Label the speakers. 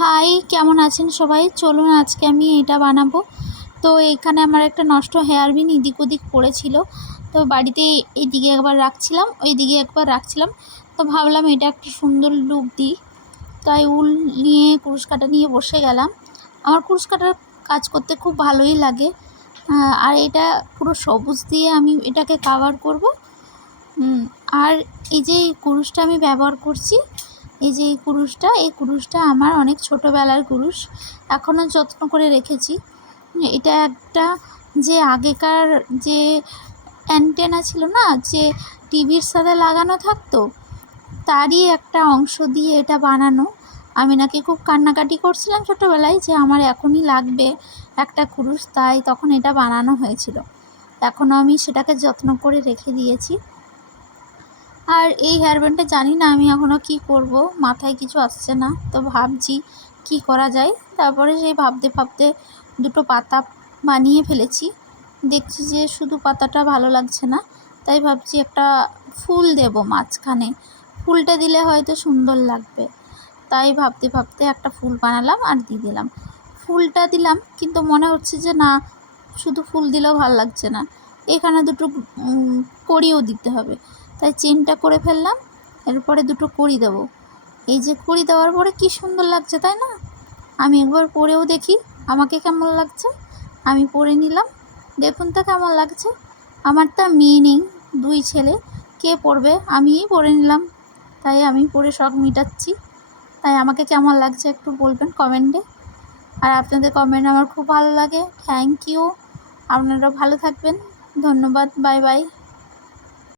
Speaker 1: High, কেমন আছেন সবাই? চলুন আজকে আমি এটা বানাবো। তো এখানে আমার একটা নষ্ট হেয়ার বিন এদিক ওদিক পড়েছিল। তো বাড়িতে এইদিকে একবার রাখছিলাম, ওইদিকে একবার রাখছিলাম। তো ভাবলাম এটা একটা সুন্দর লুক দিই। তাই উল নিয়ে কুরুশ কাটা নিয়ে বসে গেলাম। আমার কুরুশ কাটার কাজ করতে খুব ভালোই লাগে। আর এটা পুরো সবুজ দিয়ে আমি এটাকে কাভার করব। আর এই যে কুরুশটা আমি ব্যবহার করছি এই যে এই কুরুশটা এই কুরুশটা আমার অনেক ছোটোবেলার কুরুশ। এখনও যত্ন করে রেখেছি। এটা একটা যে আগেকার যে অ্যান্টেনা ছিল না, যে টিভির সাথে লাগানো থাকতো, তারই একটা অংশ দিয়ে এটা বানানো। আমি নাকি খুব কান্নাকাটি করছিলাম ছোটোবেলায় যে আমার এখনই লাগবে একটা কুরুশ, তাই তখন এটা বানানো হয়েছিল। এখনও আমি সেটাকে যত্ন করে রেখে দিয়েছি। আর এই হেয়ার ব্যান্ডটা জানি না আমি এখনও কী করব, মাথায় কিছু আসছে না, তো ভাবছি কি করা যায়। তারপরে সেই ভাবতে ভাবতে দুটো পাতা বানিয়ে ফেলেছি, দেখছি যে শুধু পাতাটা ভালো লাগছে না, তাই ভাবছি একটা ফুল দেব মাঝখানে। ফুলটা দিলে হয়তো সুন্দর লাগবে, তাই ভাবতে ভাবতে একটা ফুল বানালাম আর দিয়ে দিলাম। ফুলটা দিলাম, কিন্তু মনে হচ্ছে যে না, শুধু ফুল দিলেও ভালো লাগছে না। এখানে দুটো কড়িও দিতে হবে। তাই চেনটা করে ফেললাম, এরপরে দুটো কড়ি দেবো। এই যে কড়ি দেওয়ার পরে কি সুন্দর লাগছে, তাই না? আমি একবার পরেও দেখি, আমাকে কেমন লাগছে? আমি পরে নিলাম। দেখুন তো কেমন লাগছে। আমার তো মেয়ে নেই, দুই ছেলে। কে পড়বে আমিই পরে নিলাম। তাই আমি পরে শখ মিটাচ্ছি। তাই আমাকে কেমন লাগছে একটু বলবেন কমেন্টে। আর আপনাদের কমেন্ট আমার খুব ভালো লাগে। থ্যাংক ইউ আপনারা ভালো থাকবেন। ধন্যবাদ। Bye bye